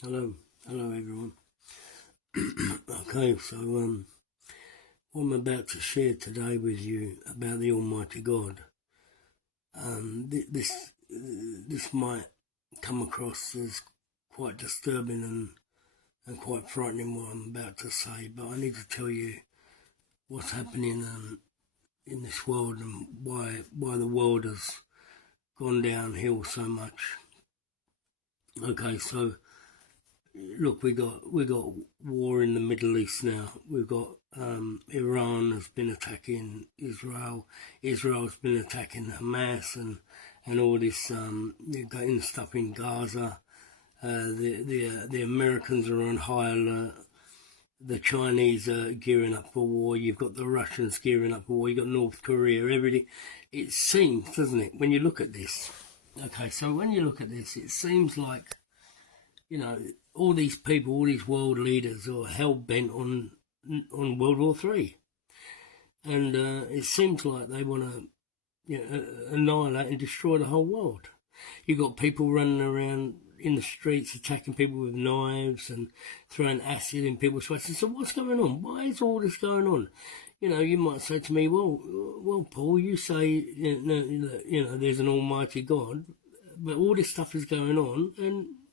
Hello everyone. Okay, so what I'm about to share today with you about the Almighty God. This might come across as quite disturbing and quite frightening what I'm about to say, but I need to tell you what's happening in this world and why the world has gone downhill so much. Okay, so look, we got war in the Middle East now. We've got Iran has been attacking Israel. Israel's been attacking Hamas and all this getting stuff in Gaza. The Americans are on high alert. The Chinese are gearing up for war. You've got the Russians gearing up for war. You've got North Korea. Everything. It seems, doesn't it, when you look at this? Okay, so when you look at this, it seems like, all these people, all these world leaders are hell bent on World War III, and it seems like they want to annihilate and destroy the whole world. You got people running around in the streets attacking people with knives and throwing acid in people's faces. So what's going on? Why is all this going on? You might say to me, well, Paul, you say there's an Almighty God, but all this stuff is going on,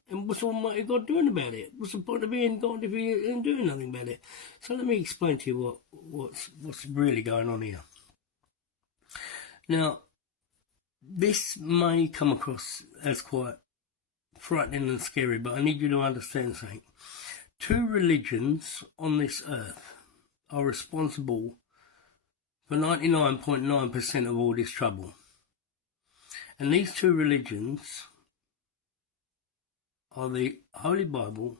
and what's Almighty God doing about it? What's the point of being God if He ain't doing nothing about it? So let me explain to you what's really going on here. Now, this may come across as quite frightening and scary, but I need you to understand something. Two religions on this earth are responsible for 99.9% of all this trouble. And these two religions are the Holy Bible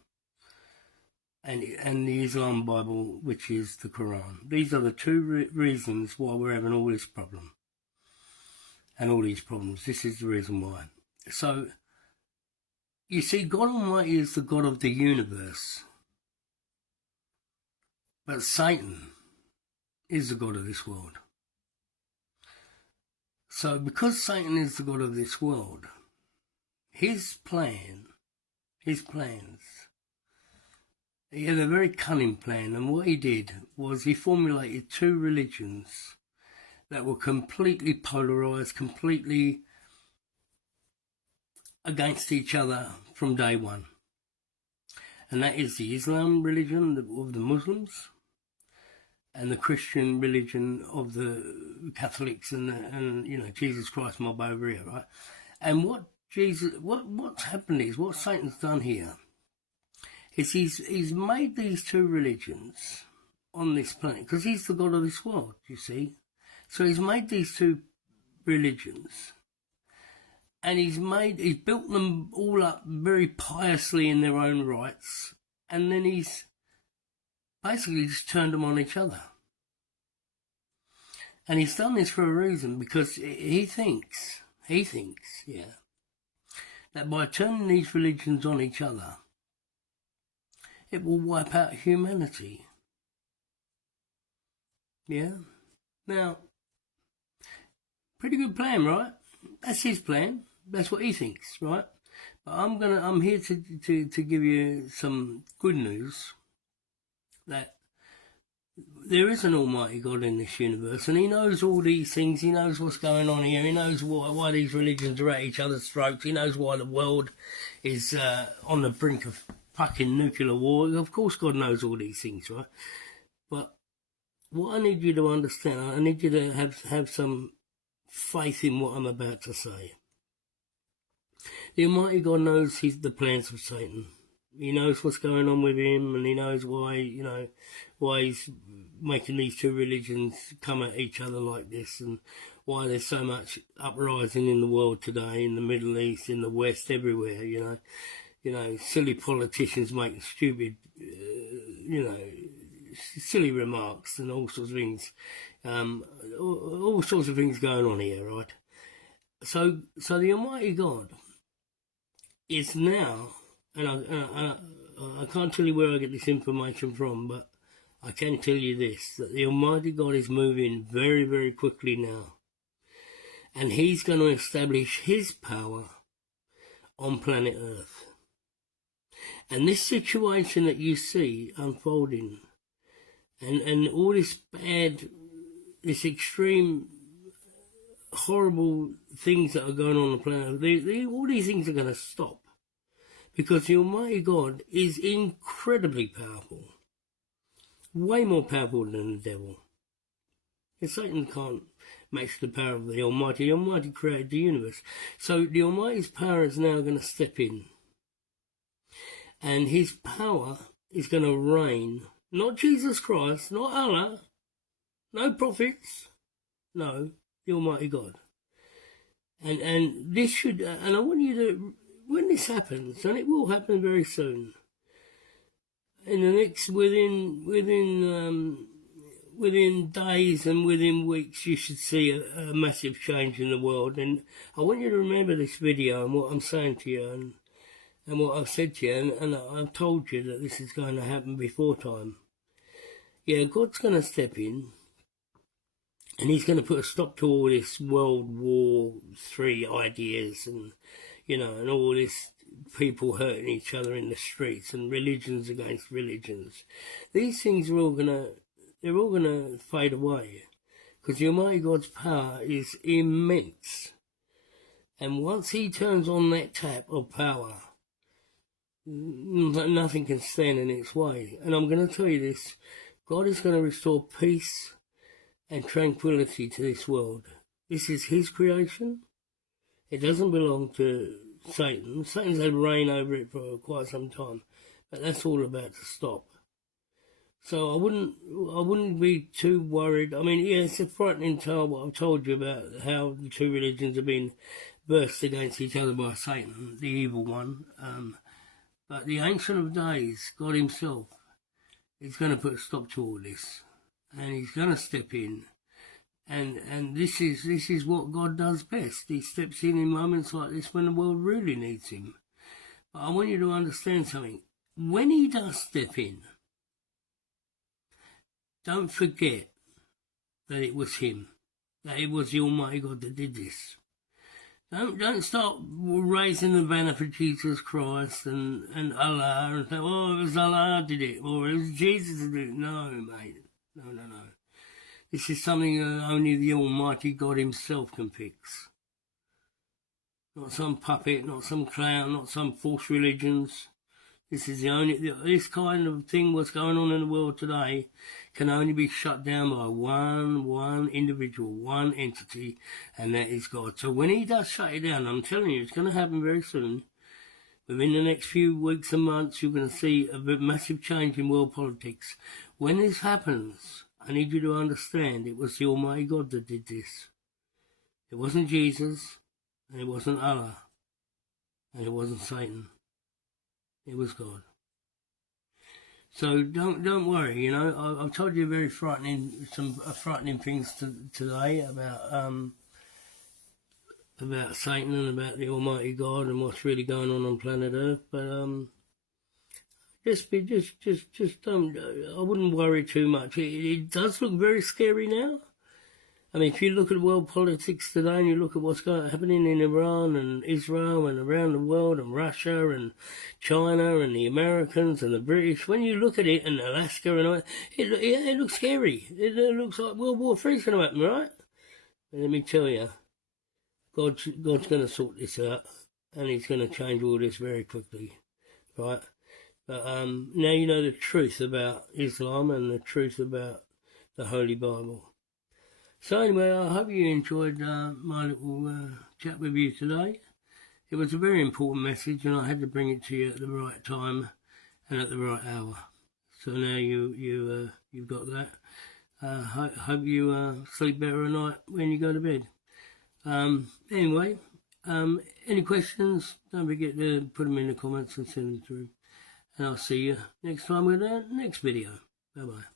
and the Islam Bible, which is the Quran. These are the two reasons why we're having all this problem and all these problems. This is the reason why. So, you see, God Almighty is the God of the universe, but Satan is the God of this world. So, because Satan is the God of this world, his plans, he had a very cunning plan, and what he did was he formulated two religions that were completely polarized, completely against each other from day one. And that is the Islam religion of the Muslims and the Christian religion of the Catholics and Jesus Christ mob over here, right? And what's happened is, what Satan's done here is he's made these two religions on this planet, because he's the God of this world, you see. So he's made these two religions, and he's built them all up very piously in their own rights, and then he's basically just turned them on each other. And he's done this for a reason, because he thinks, that by turning these religions on each other, it will wipe out humanity. Yeah? Now, pretty good plan, right? That's his plan. That's what he thinks, right? But I'm here to give you some good news that there is an Almighty God in this universe, and He knows all these things. He knows what's going on here. He knows why these religions are at each other's throats. He knows why the world is on the brink of fucking nuclear war. Of course God knows all these things, right? But what I need you to understand, I need you to have some faith in what I'm about to say. The Almighty God knows the plans of Satan. He knows what's going on with him, and he knows why he's making these two religions come at each other like this, and why there's so much uprising in the world today, in the Middle East, in the West, everywhere, silly politicians making stupid, silly remarks and all sorts of things, all sorts of things going on here, right? So the Almighty God is now, and I can't tell you where I get this information from, but I can tell you this, that the Almighty God is moving very, very quickly now. And He's going to establish His power on planet Earth. And this situation that you see unfolding, and all this bad, this extreme, horrible things that are going on the planet, all these things are going to stop. Because the Almighty God is incredibly powerful. Way more powerful than the devil. And Satan can't match the power of the Almighty. The Almighty created the universe. So the Almighty's power is now going to step in. And his power is going to reign. Not Jesus Christ, not Allah, no prophets, no, the Almighty God. And this should, and I want you to, when this happens, and it will happen very soon, in the next, within days and within weeks, you should see a massive change in the world. And I want you to remember this video and what I'm saying to you and what I've said to you, and I've told you that this is going to happen before time. Yeah, God's going to step in, and he's going to put a stop to all this World War III ideas and, and all this people hurting each other in the streets and religions against religions. These things are all going to fade away, because the Almighty God's power is immense. And once he turns on that tap of power, nothing can stand in its way. And I'm going to tell you this, God is going to restore peace and tranquility to this world. This is his creation. It doesn't belong to Satan. Satan's had reign over it for quite some time, but that's all about to stop. So I wouldn't be too worried. I mean, yeah, it's a frightening tale what I've told you about how the two religions have been burst against each other by Satan, the evil one. But the Ancient of Days, God himself, is going to put a stop to all this, and he's going to step in. And this is what God does best. He steps in moments like this when the world really needs him. But I want you to understand something. When he does step in, don't forget that it was him, that it was the Almighty God that did this. Don't start raising the banner for Jesus Christ and Allah and say, oh, it was Allah who did it, or it was Jesus who did it. No, mate. No. This is something only the Almighty God himself can fix. Not some puppet, not some clown, not some false religions. This kind of thing, what's going on in the world today, can only be shut down by one individual, one entity, and that is God. So when he does shut it down, I'm telling you, it's going to happen very soon. Within the next few weeks and months, you're going to see a massive change in world politics. When this happens, I need you to understand it was the Almighty God that did this. It wasn't Jesus, and it wasn't Allah, and it wasn't Satan. It was God. So don't worry. I've told you very frightening things today about Satan and about the Almighty God and what's really going on planet Earth. But just don't. I wouldn't worry too much. It does look very scary now. I mean, if you look at world politics today and you look at what's happening in Iran and Israel and around the world and Russia and China and the Americans and the British, when you look at it and Alaska and all that, it looks scary. It looks like World War III is going to happen, right? And let me tell you, God's going to sort this out, and he's going to change all this very quickly, right? But now you know the truth about Islam and the truth about the Holy Bible. So anyway, I hope you enjoyed my little chat with you today. It was a very important message, and I had to bring it to you at the right time and at the right hour. So now you've got that. Hope you sleep better at night when you go to bed. Anyway, any questions? Don't forget to put them in the comments and send them through. And I'll see you next time with the next video. Bye bye.